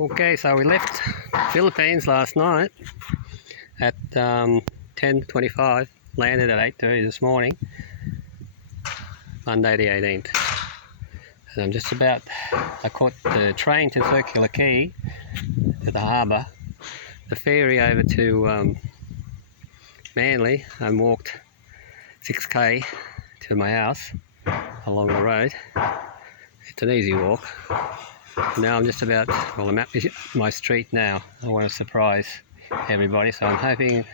Okay, so we left Philippines last night at 10:25, landed at 8:30 this morning, Monday the 18th. And I'm just about, I caught the train to Circular Quay to the harbour, the ferry over to Manly, and walked 6k to my house along the road. It's an easy walk. Now I'm just about, well, I'm at my street now. I want to surprise everybody, so I'm hoping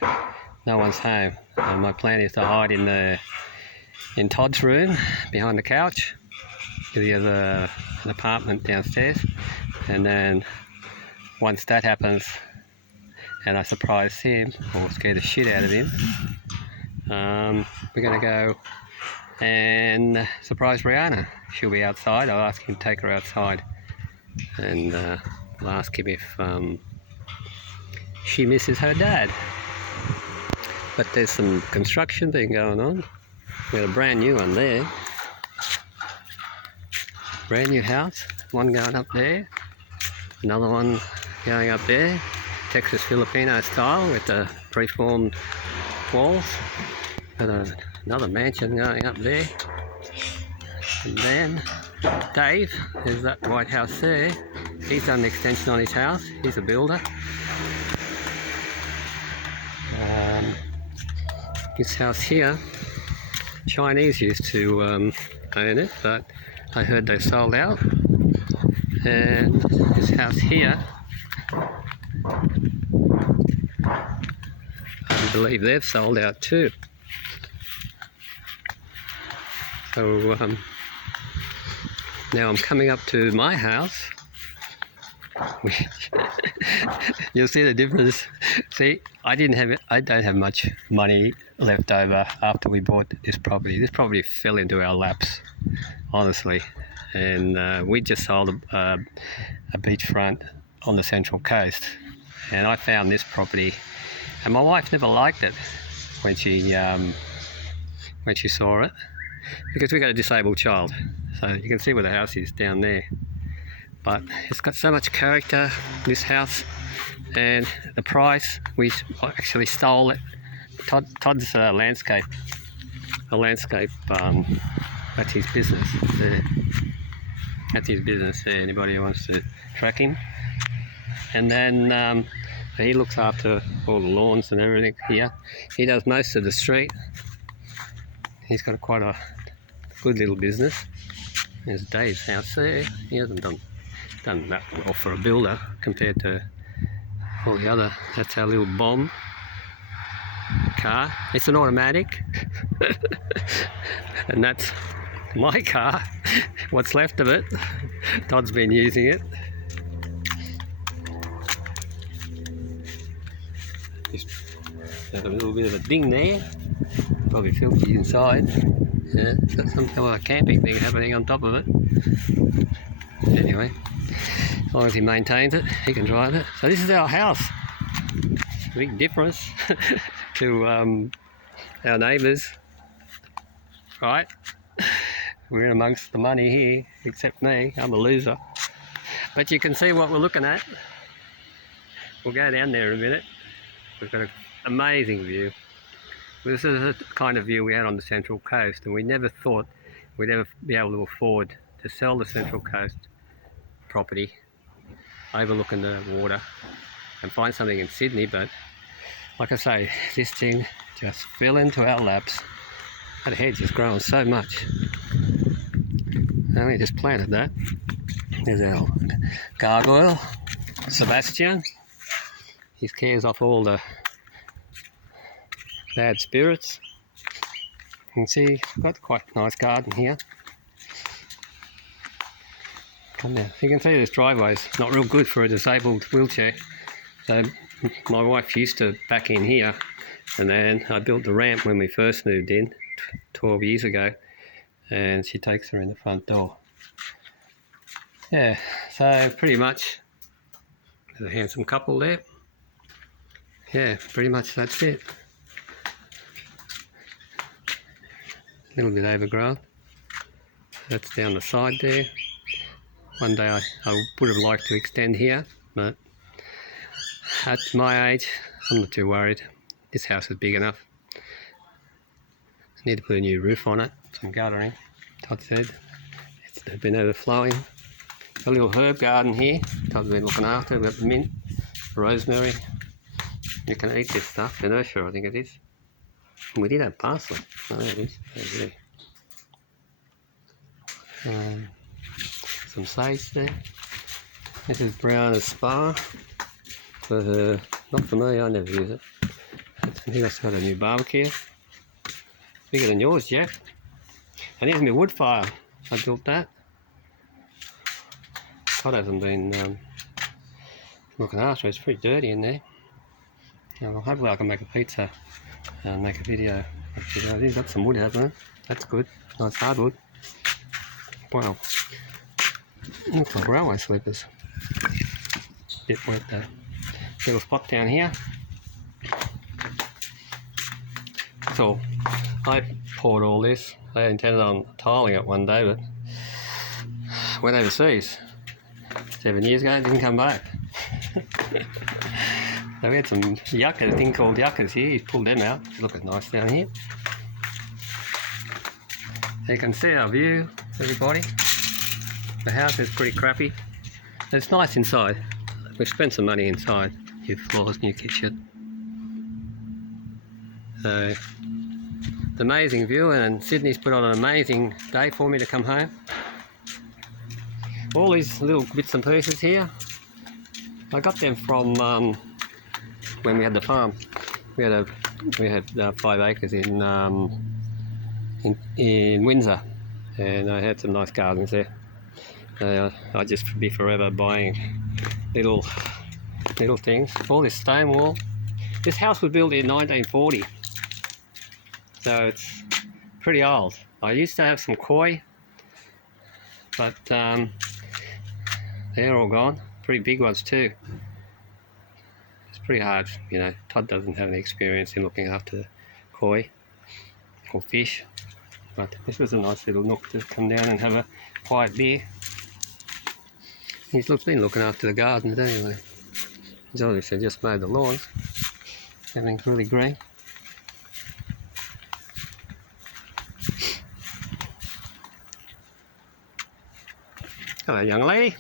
no one's home. And my plan is to hide in Todd's room behind the couch. He has an apartment downstairs, and then once that happens and I surprise him or scare the shit out of him, we're going to go and surprise Rihanna. She'll be outside. I'll ask him to take her outside, and I'll ask him if she misses her dad. But there's some construction thing going on. We've got a brand new one there. Brand new house. One going up there. Another one going up there. Texas Filipino style with the preformed walls. Got another mansion going up there. And then Dave, there's that white house there. He's done an extension on his house. He's a builder. This house here, Chinese used to own it, but I heard they sold out. And this house here, I believe they've sold out too. So now I'm coming up to my house. You'll see the difference. See, I don't have much money left over after we bought this property. This property fell into our laps, honestly. And we just sold a beachfront on the Central Coast. And I found this property, and my wife never liked it when she saw it, because we got a disabled child. So you can see where the house is down there. But it's got so much character, this house, and the price, we actually stole it. Todd's landscape, that's his business there. That's his business there, anybody who wants to track him. And then he looks after all the lawns and everything here. He does most of the street. He's got quite a good little business. There's Dave's house there. He hasn't done that well for a builder compared to all the other. That's our little bomb car. It's an automatic. And that's my car, what's left of it. Todd's been using it. There's a little bit of a ding there, probably filthy inside. Yeah, it's got some kind of camping thing happening on top of it. Anyway, as long as he maintains it, he can drive it. So this is our house. Big difference to our neighbours, right? We're in amongst the money here, except me. I'm a loser. But you can see what we're looking at. We'll go down there in a minute. We've got an amazing view. This is the kind of view we had on the Central Coast, and we never thought we'd ever be able to afford to sell the Central Coast property overlooking the water and find something in Sydney. But like I say, this thing just fell into our laps. That hedge has grown so much. And we just planted that. There's our gargoyle, Sebastian. He scares off all the bad spirits. You can see we've got quite a nice garden here. Come down. You can see this driveway's not real good for a disabled wheelchair. So my wife used to back in here, and then I built the ramp when we first moved in 12 years ago, and she takes her in the front door. Yeah, so pretty much there's a handsome couple there. Yeah, pretty much that's it. A little bit overgrown. That's down the side there. One day I would have liked to extend here, But at my age, I'm not too worried. This house is big enough. I need to put a new roof on it, some guttering. Todd said it's been overflowing. A little herb garden here. Todd's been looking after. We've got the mint, rosemary. You can eat this stuff, inertia, I think it is. And we did have parsley. Oh, there it is. There it is. Some sage there. This is brown spar. But not for me, I never use it. He also got a new barbecue. Bigger than yours, Jeff. And here's my wood fire. I built that. Todd hasn't been looking after it. It's pretty dirty in there. Well, hopefully I can make a pizza and make a video. He's got some wood, hasn't it? That's good. Nice hardwood. Wow. Looks like railway sleepers. Bit wet though. Little spot down here. So I poured all this. I intended on tiling it one day, but went overseas 7 years ago. It didn't come back. So we had some yuccas, a thing called yuccas here. He's pulled them out. Looking nice down here. You can see our view, everybody. The house is pretty crappy. It's nice inside. We've spent some money inside. New floors, new kitchen. So, the amazing view, and Sydney's put on an amazing day for me to come home. All these little bits and pieces here, I got them from when we had the farm. We had 5 acres in Windsor, and I had some nice gardens there. I'd just be forever buying little things. All this stone wall. This house was built in 1940, so it's pretty old. I used to have some koi, but they're all gone. Pretty big ones too. It's pretty hard, you know. Todd doesn't have any experience in looking after koi or fish, but this was a nice little nook to come down and have a quiet beer. He's been looking after the gardens anyway. He's obviously just mowed the lawns. Everything's really green. Hello, young lady.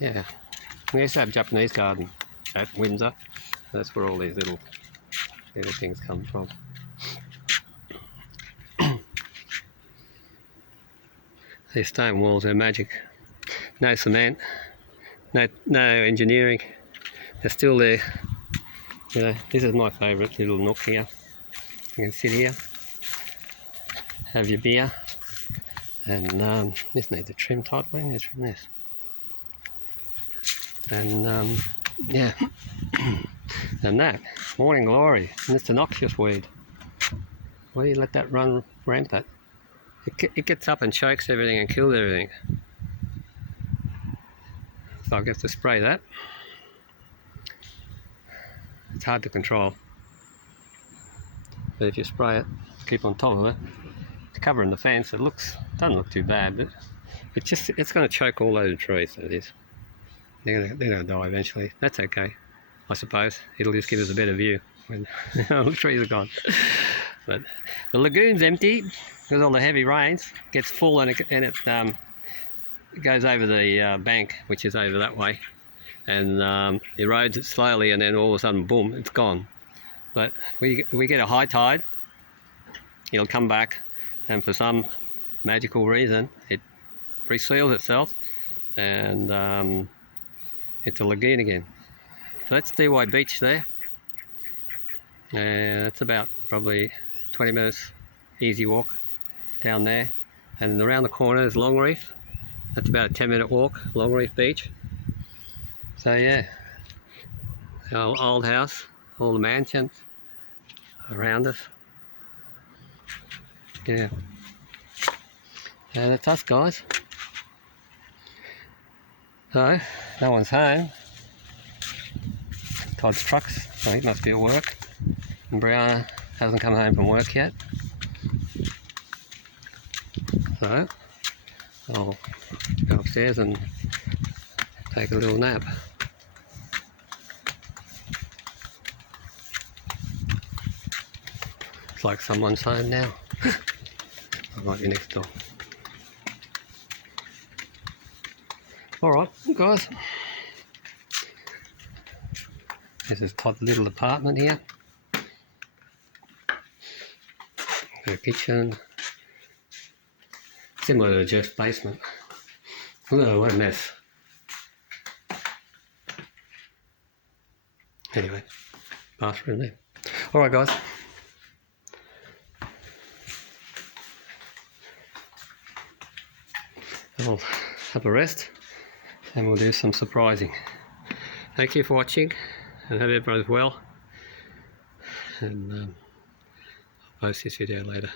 Yeah, we used to have a Japanese garden at Windsor. That's where all these little things come from. These stone walls are magic. No cement, no engineering. They're still there. You know, this is my favourite little nook here. You can sit here, have your beer, and this needs a trim tight. Why didn't you trim this? And yeah, and that morning glory. And it's a noxious weed. Why do you let that run rampant? It gets up and chokes everything and kills everything. So I'll get to spray that. It's hard to control, but if you spray it, keep on top of it, it's covering the fence. It doesn't look too bad, but it's going to choke all over the trees. So it is. They're going to die eventually. That's okay, I suppose. It'll just give us a better view when all the trees are gone. But the lagoon's empty because all the heavy rains. Gets full and it goes over the bank, which is over that way, and erodes it slowly, and then all of a sudden, boom, it's gone. But we get a high tide, it'll come back, and for some magical reason, it reseals itself, and it's a lagoon again. So that's DY Beach there, and that's about probably 20 minutes easy walk down there, and around the corner is Longreef. That's about a 10-minute walk, Longreef Beach. So yeah, our old house, all the mansions around us. Yeah, and that's us, guys. So no one's home. Todd's trucks, so he must be at work, and Brianna hasn't come home from work yet. So I'll go upstairs and take a little nap. It's like someone's home now. I might be next door. Alright, guys. This is Todd's little apartment here. Got a kitchen. Similar to Jeff's basement. Oh, what a mess. Anyway, bathroom there. Alright guys. I'll have a rest and we'll do some surprising. Thank you for watching and hope everyone's well. And I'll post this video later.